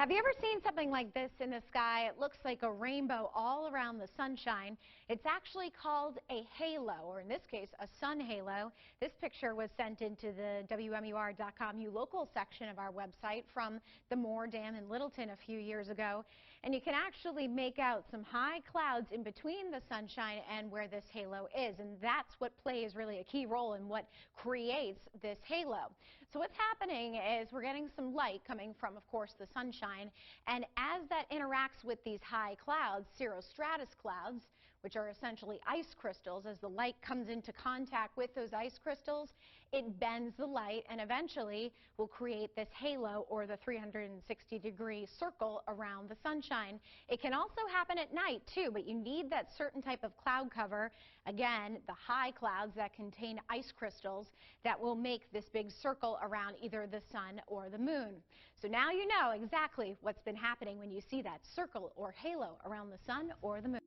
Have you ever seen something like this in the sky? It looks like a rainbow all around the sunshine. It's actually called a halo, or in this case, a sun halo. This picture was sent into the WMUR.com local section of our website from the Moore Dam in Littleton a few years ago. And you can actually make out some high clouds in between the sunshine and where this halo is. And that's what plays really a key role in what creates this halo. So what's happening is we're getting some light coming from, of course, the sunshine. And as that interacts with these high clouds, cirrostratus clouds, which are essentially ice crystals, as the light comes into contact with those ice crystals, it bends the light and eventually will create this halo, or the 360-degree circle around the sunshine. It can also happen at night too, but you need that certain type of cloud cover, again, the high clouds that contain ice crystals, that will make this big circle around either the sun or the moon. So now you know exactly what's been happening when you see that circle or halo around the sun or the moon.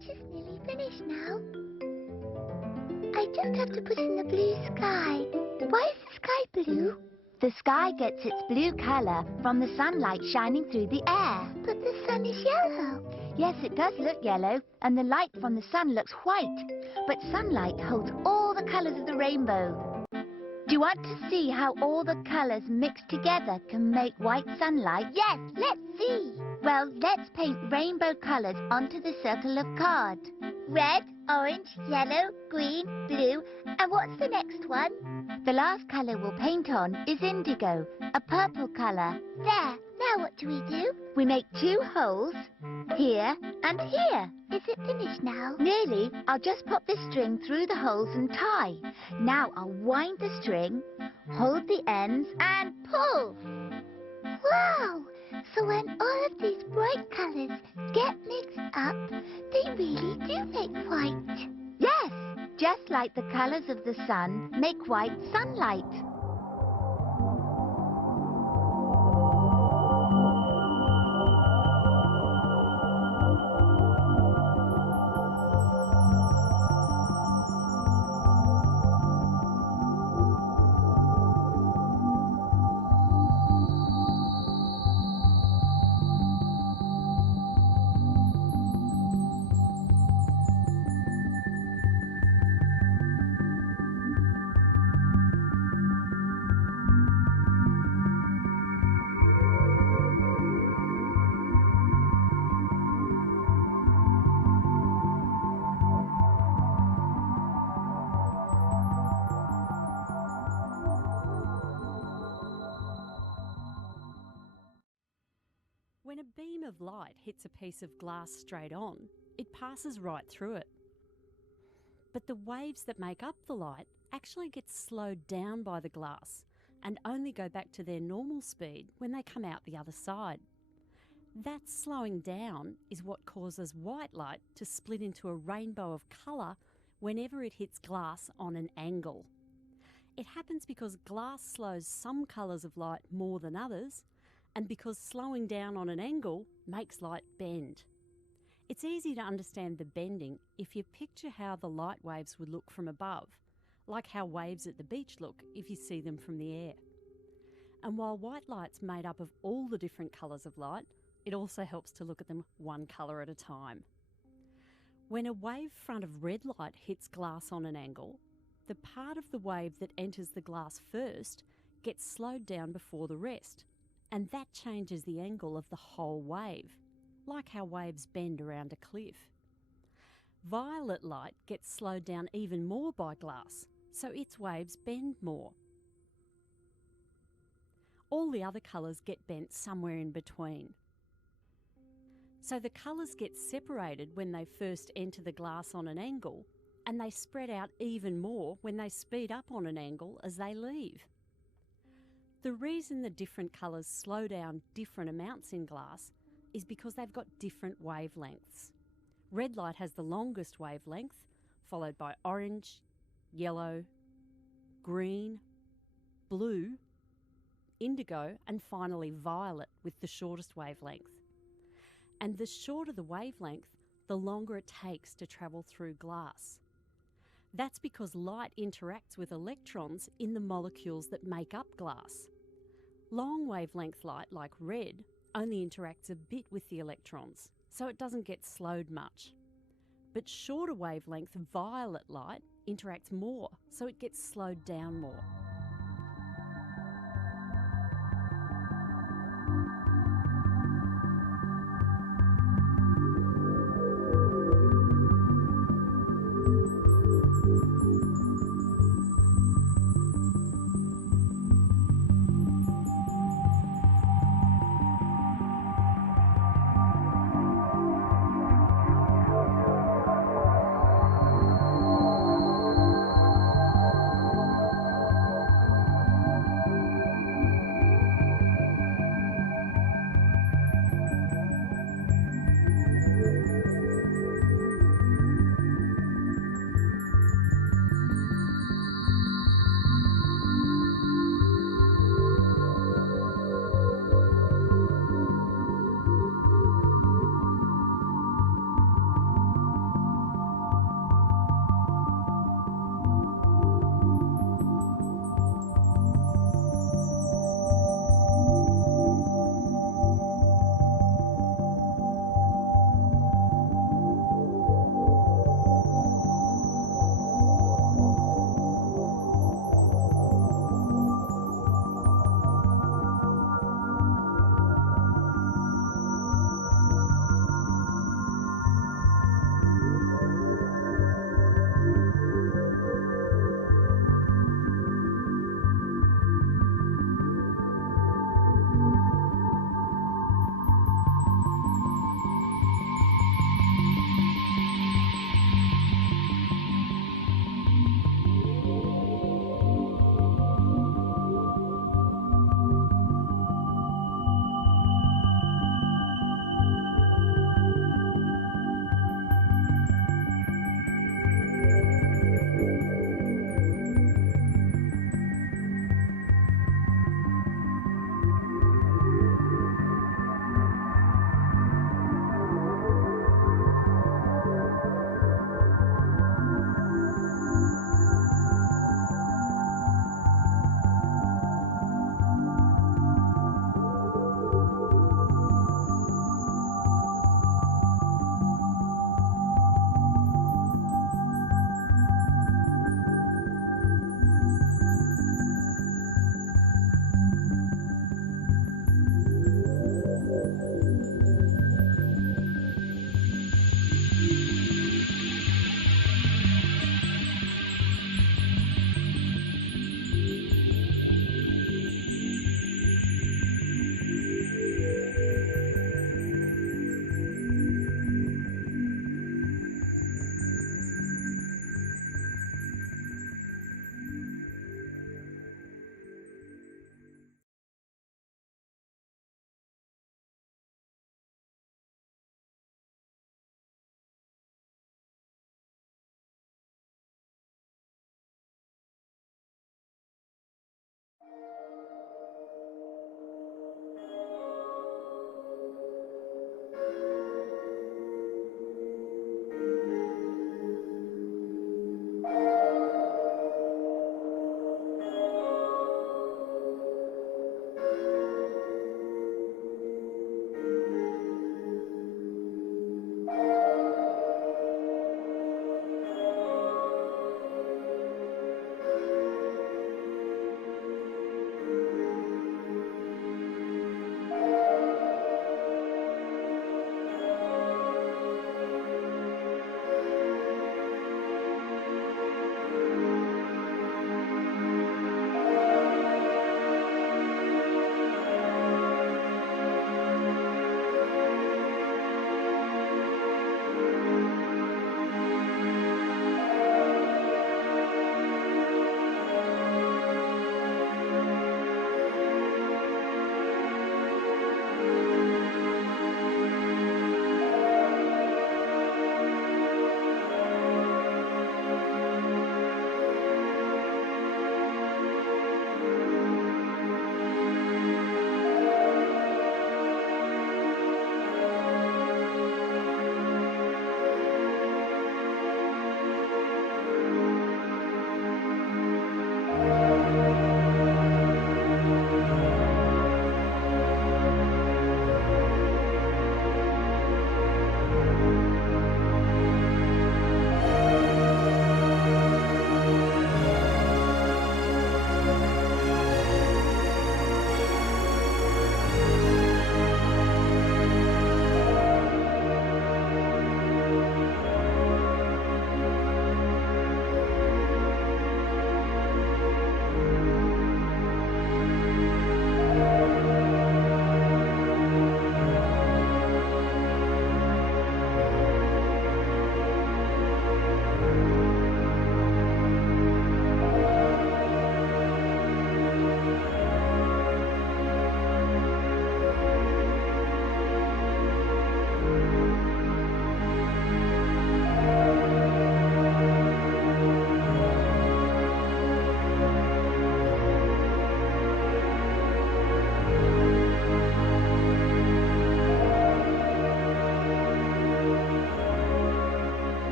Picture's nearly finished now. I just have to put in the blue sky. Why is the sky blue? The sky gets its blue color from the sunlight shining through the air. But the sun is yellow. Yes, it does look yellow, and the light from the sun looks white. But sunlight holds all the colors of the rainbow. Do you want to see how all the colors mixed together can make white sunlight? Yes, let's see. Well, let's paint rainbow colors onto the circle of card. Red, orange, yellow, green, blue, and what's the next one? The last color we'll paint on is indigo, a purple color. There, now what do we do? We make 2 holes, here and here. Is it finished now? Nearly. I'll just pop this string through the holes and tie. Now I'll wind the string, hold the ends, and pull. Wow! So when all of these bright colors get mixed up, they really do make white. Yes, just like the colors of the sun make white sunlight. When a beam of light hits a piece of glass straight on, it passes right through it. But the waves that make up the light actually get slowed down by the glass and only go back to their normal speed when they come out the other side. That slowing down is what causes white light to split into a rainbow of colour whenever it hits glass on an angle. It happens because glass slows some colours of light more than others, and because slowing down on an angle makes light bend. It's easy to understand the bending if you picture how the light waves would look from above, like how waves at the beach look if you see them from the air. And while white light's made up of all the different colours of light, it also helps to look at them one colour at a time. When a wave front of red light hits glass on an angle, the part of the wave that enters the glass first gets slowed down before the rest, and that changes the angle of the whole wave, like how waves bend around a cliff. Violet light gets slowed down even more by glass, so its waves bend more. All the other colours get bent somewhere in between. So the colours get separated when they first enter the glass on an angle, and they spread out even more when they speed up on an angle as they leave. The reason the different colours slow down different amounts in glass is because they've got different wavelengths. Red light has the longest wavelength, followed by orange, yellow, green, blue, indigo, and finally violet with the shortest wavelength. And the shorter the wavelength, the longer it takes to travel through glass. That's because light interacts with electrons in the molecules that make up glass. Long wavelength light, like red, only interacts a bit with the electrons, so it doesn't get slowed much. But shorter wavelength violet light interacts more, so it gets slowed down more.